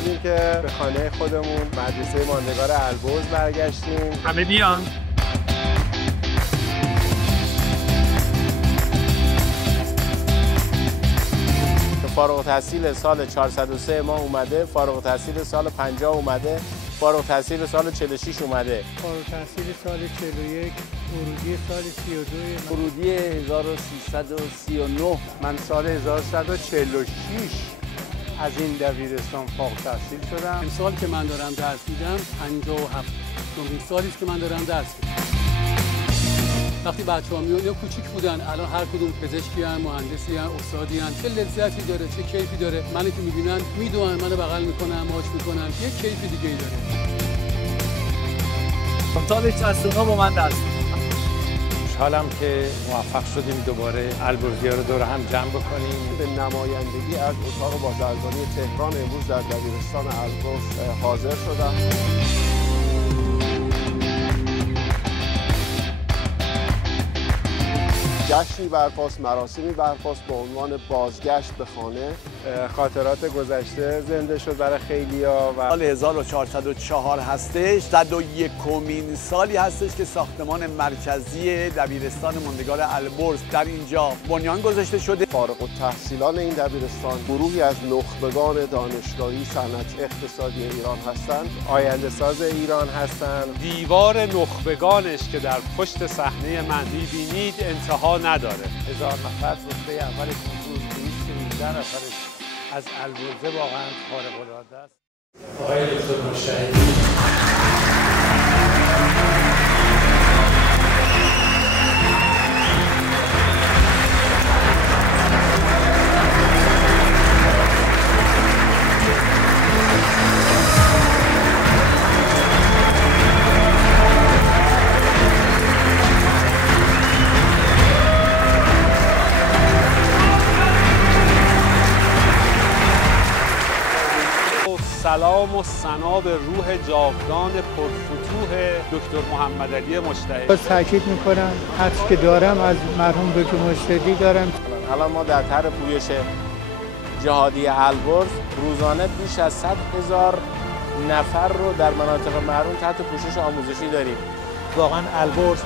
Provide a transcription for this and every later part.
خوشحالیم که به خانه خودمون مدرسه ماندگار البرز برگشتیم. همه بیان. فارغ التحصیل سال 403 ما اومده، فارغ التحصیل سال 50 اومده، فارغ التحصیل سال 46 اومده. فارغ التحصیل سال 41، ورودی سال 32، ورودی 1339. من سال 1146 از این دبیرستان فارغ التحصیل شدم. امسال که من دارم درس میدم 57 سالی است که من دارم درس میدم. وقتی بچه‌ها میان یا کوچیک بودن، الان هر کدوم پزشکی ان، مهندسی ان، استادی ان، چه لذتی داره، چه کیفی داره. منو که میبینن میدونن، منو بغل میکنن، ماچ میکنن، یه کیف دیگه ای داره. سال 69 با من درس میدم. خوشحالم که موفق شدیم دوباره البرزی‌ها رو دور هم جمع بکنیم. به نمایندگی از اتاق بازرگانی تهران امروز در دبیرستان البرز حاضر شدم. جشنی برپاست، مراسمی برپاست با عنوان بازگشت به خانه. خاطرات گذشته زنده شد برای خیلیا و سال 1404 هستش. 101مین سالی هستش که ساختمان مرکزی دبیرستان ماندگار البرز در اینجا بنیان گذاشته شده. فارغ التحصیلان این دبیرستان گروهی از نخبگان دانشگاهی صنعت اقتصادی ایران هستند، آینده ساز ایران هستند. دیوار نخبگانش که در پشت صحنه من می‌بینید انتها نداره. 1000 نفر رتبه اول کنکور 213 نفرش از البرز واقعا خارق‌العاده است. آقای دکتر مشتهدی سلام و ثنا به روح جاودان پرفتوح دکتر محمد علی مشتهدی. باز تاکید میکنم حدس که دارم از مرحوم دکتر مشتهدی دارم. الان ما در طرح پویش جهادی البرز روزانه بیش از 100,000 نفر رو در مناطق محروم تحت پوشش آموزشی داریم. واقعا البرز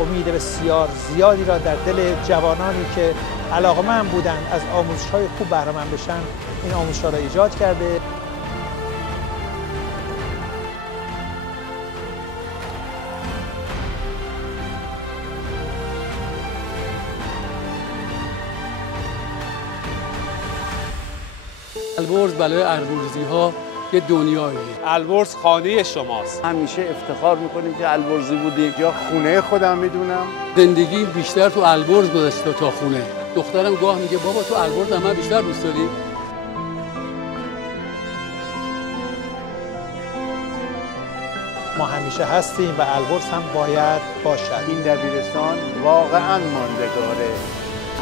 امید بسیار زیادی را در دل جوانانی که علاقه‌مند بودند از آموزش‌های خوب بهره مند بشن این آموزش‌ها را ایجاد کرده. البرز برای البرزی‌ها یه دنیاییه. البرز خانه شماست. همیشه افتخار میکنیم که البرزی بودیم. یا خونه خودم میدونم. زندگی بیشتر تو البرز گذشته تا خونه. دخترم گاه میگه بابا تو البرز من بیشتر دوست داری؟ ما همیشه هستیم و البرز هم باید باشد. این دبیرستان واقعا ماندگاره.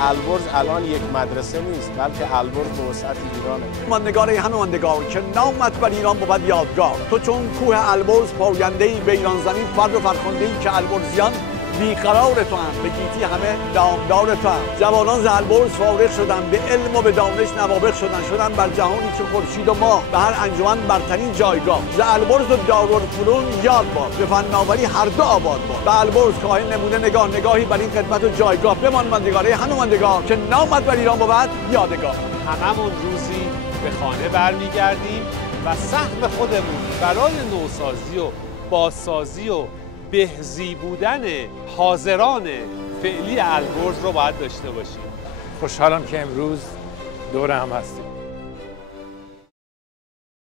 البرز الان یک مدرسه نیست، بلکه البرز به وسعت ایرانه. ماندگار همه ماندگار که نامت بر ایران بود یادگار. تو چون کوه البرز پاینده‌ای به ایران زمین، فرد و فرخنده‌ای که البرزیان بیقرار تو هم، به گیتی همه دامدار تو هم. جوانان ز البرز فارغ شدن، به علم و به دانش نوابغ شدن بر جهانی که خورشید و ماه، به هر انجمن برترین جایگاه. ز البرز و دارالفنون یاد باد، به فناوری هر دو آباد باد. به البرز کاهل نمونه نگاهی بر این خدمت و جایگاه. بمان ماندگاره همه ماندگار که نامت بر ایران بود یادگار. هممون روزی به خانه برمیگردیم و سهم خودمون برای نوسازی و بازسازی و بهزی بودن حاضران فعلی البرز رو باید داشته باشیم. خوشحالم که امروز دور هم هستیم.